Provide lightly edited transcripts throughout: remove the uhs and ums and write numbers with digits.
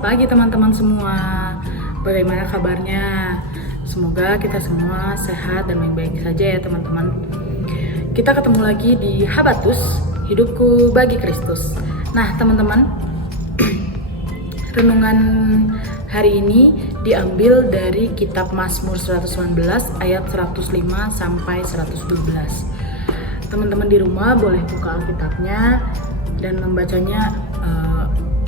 Selamat pagi teman-teman semua. Bagaimana kabarnya? Semoga kita semua sehat dan baik-baik saja ya teman-teman. Kita ketemu lagi di Habatus, Hidupku Bagi Kristus. Nah teman-teman, renungan hari ini diambil dari kitab Mazmur 119 ayat 105 sampai 112. Teman-teman di rumah boleh buka Alkitabnya dan membacanya.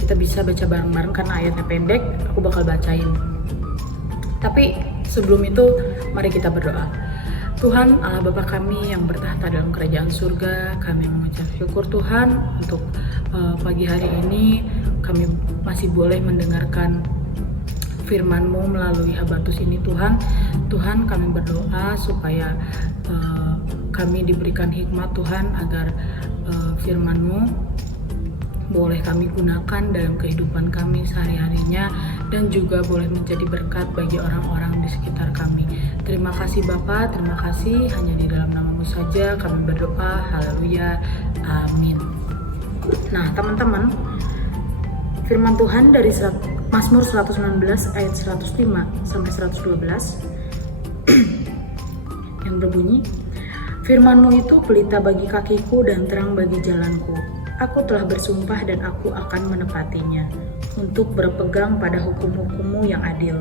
Kita bisa baca bareng-bareng karena ayatnya pendek, aku bakal bacain. Tapi sebelum itu, mari kita berdoa. Tuhan Allah Bapa kami yang bertahta dalam kerajaan surga, kami mengucap syukur Tuhan untuk pagi hari ini kami masih boleh mendengarkan firman-Mu melalui Habatus ini Tuhan. Tuhan kami berdoa supaya kami diberikan hikmat Tuhan agar firman-Mu boleh kami gunakan dalam kehidupan kami sehari-harinya dan juga boleh menjadi berkat bagi orang-orang di sekitar kami. Terima kasih Bapa, terima kasih, hanya di dalam nama-Mu saja kami berdoa, haleluya, amin. Nah teman-teman, firman Tuhan dari Mazmur 119 ayat 105 sampai 112 yang berbunyi, firman-Mu itu pelita bagi kakiku dan terang bagi jalanku. Aku telah bersumpah dan aku akan menepatinya untuk berpegang pada hukum-hukum-Mu yang adil.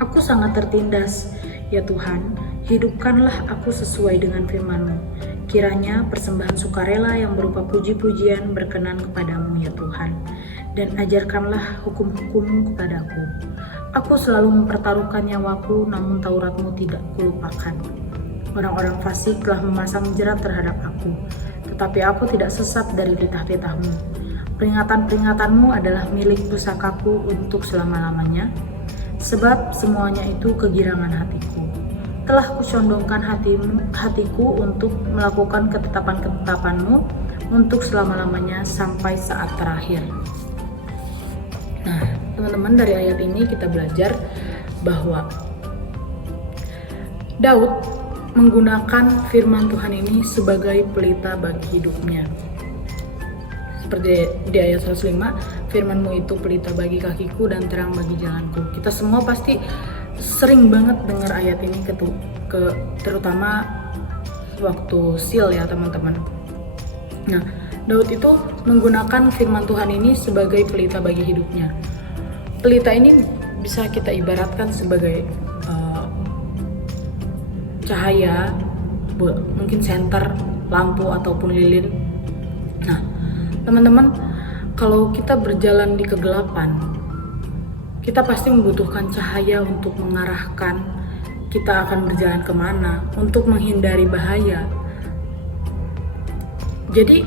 Aku sangat tertindas, ya Tuhan, hidupkanlah aku sesuai dengan firman-Mu. Kiranya persembahan sukarela yang berupa puji-pujian berkenan kepadamu ya Tuhan, dan ajarkanlah hukum-hukum-Mu kepadaku. Aku selalu mempertaruhkan nyawaku, namun Taurat-Mu tidak kulupakan. Orang-orang fasik telah memasang jerat terhadap aku, tetapi aku tidak sesat dari titah-titah-Mu. Peringatan-peringatan-Mu adalah milik pusakaku untuk selama-lamanya, sebab semuanya itu kegirangan hatiku. Telah kucondongkan hatiku untuk melakukan ketetapan-ketetapan-Mu untuk selama-lamanya sampai saat terakhir. Nah, teman-teman, dari ayat ini kita belajar bahwa Daud menggunakan firman Tuhan ini sebagai pelita bagi hidupnya. Seperti di ayat 105, firman-Mu itu pelita bagi kakiku dan terang bagi jalanku. Kita semua pasti sering banget dengar ayat ini terutama waktu seal ya teman-teman. Nah, Daud itu menggunakan firman Tuhan ini sebagai pelita bagi hidupnya. Pelita ini bisa kita ibaratkan sebagai cahaya, mungkin senter, lampu ataupun lilin. Nah, teman-teman, kalau kita berjalan di kegelapan, kita pasti membutuhkan cahaya untuk mengarahkan kita akan berjalan kemana, untuk menghindari bahaya. Jadi,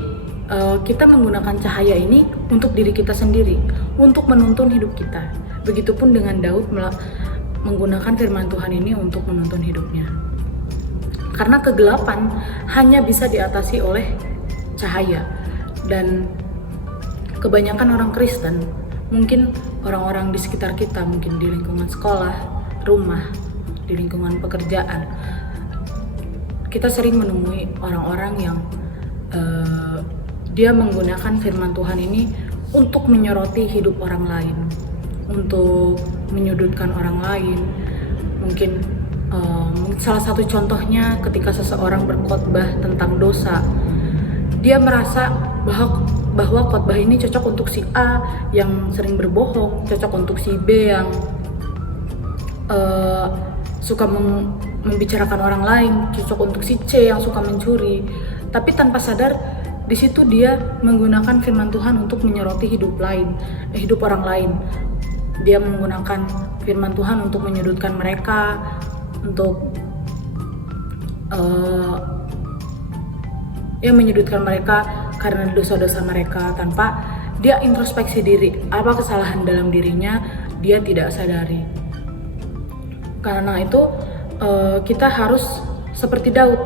kita menggunakan cahaya ini untuk diri kita sendiri, untuk menuntun hidup kita. Begitupun dengan Daud menggunakan firman Tuhan ini untuk menuntun hidupnya. Karena kegelapan hanya bisa diatasi oleh cahaya. Dan kebanyakan orang Kristen, mungkin orang-orang di sekitar kita, mungkin di lingkungan sekolah, rumah, di lingkungan pekerjaan, kita sering menemui orang-orang yang dia menggunakan firman Tuhan ini untuk menyoroti hidup orang lain, untuk menyudutkan orang lain. Mungkin salah satu contohnya ketika seseorang berkhotbah tentang dosa, dia merasa bahwa khotbah ini cocok untuk si A yang sering berbohong, cocok untuk si B yang suka membicarakan orang lain, cocok untuk si C yang suka mencuri. Tapi tanpa sadar di situ dia menggunakan firman Tuhan untuk menyoroti hidup orang lain. Dia menggunakan firman Tuhan untuk menyudutkan mereka, untuk menyudutkan mereka karena dosa-dosa mereka tanpa dia introspeksi diri, apa kesalahan dalam dirinya dia tidak sadari. Karena itu kita harus seperti Daud.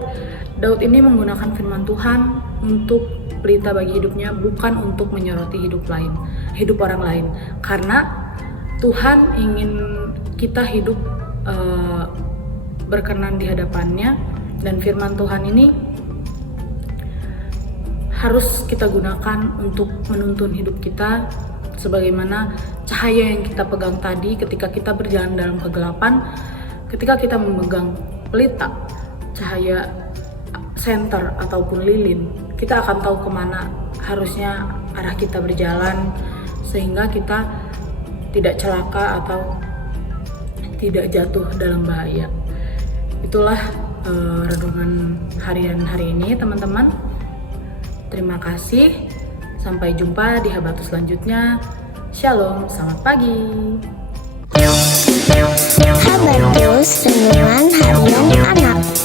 Daud ini menggunakan firman Tuhan untuk pelita bagi hidupnya, bukan untuk menyoroti hidup orang lain. Karena Tuhan ingin kita hidup berkenan di hadapannya, dan firman Tuhan ini harus kita gunakan untuk menuntun hidup kita Sebagaimana cahaya yang kita pegang tadi ketika kita berjalan dalam kegelapan, ketika kita memegang pelita cahaya senter ataupun lilin, kita akan tahu kemana harusnya arah kita berjalan, sehingga kita tidak celaka atau tidak jatuh dalam bahaya. Itulah renungan harian hari ini, teman-teman. Terima kasih. Sampai jumpa di Habatus selanjutnya. Shalom, selamat pagi. Habatus Renungan Harian Anak.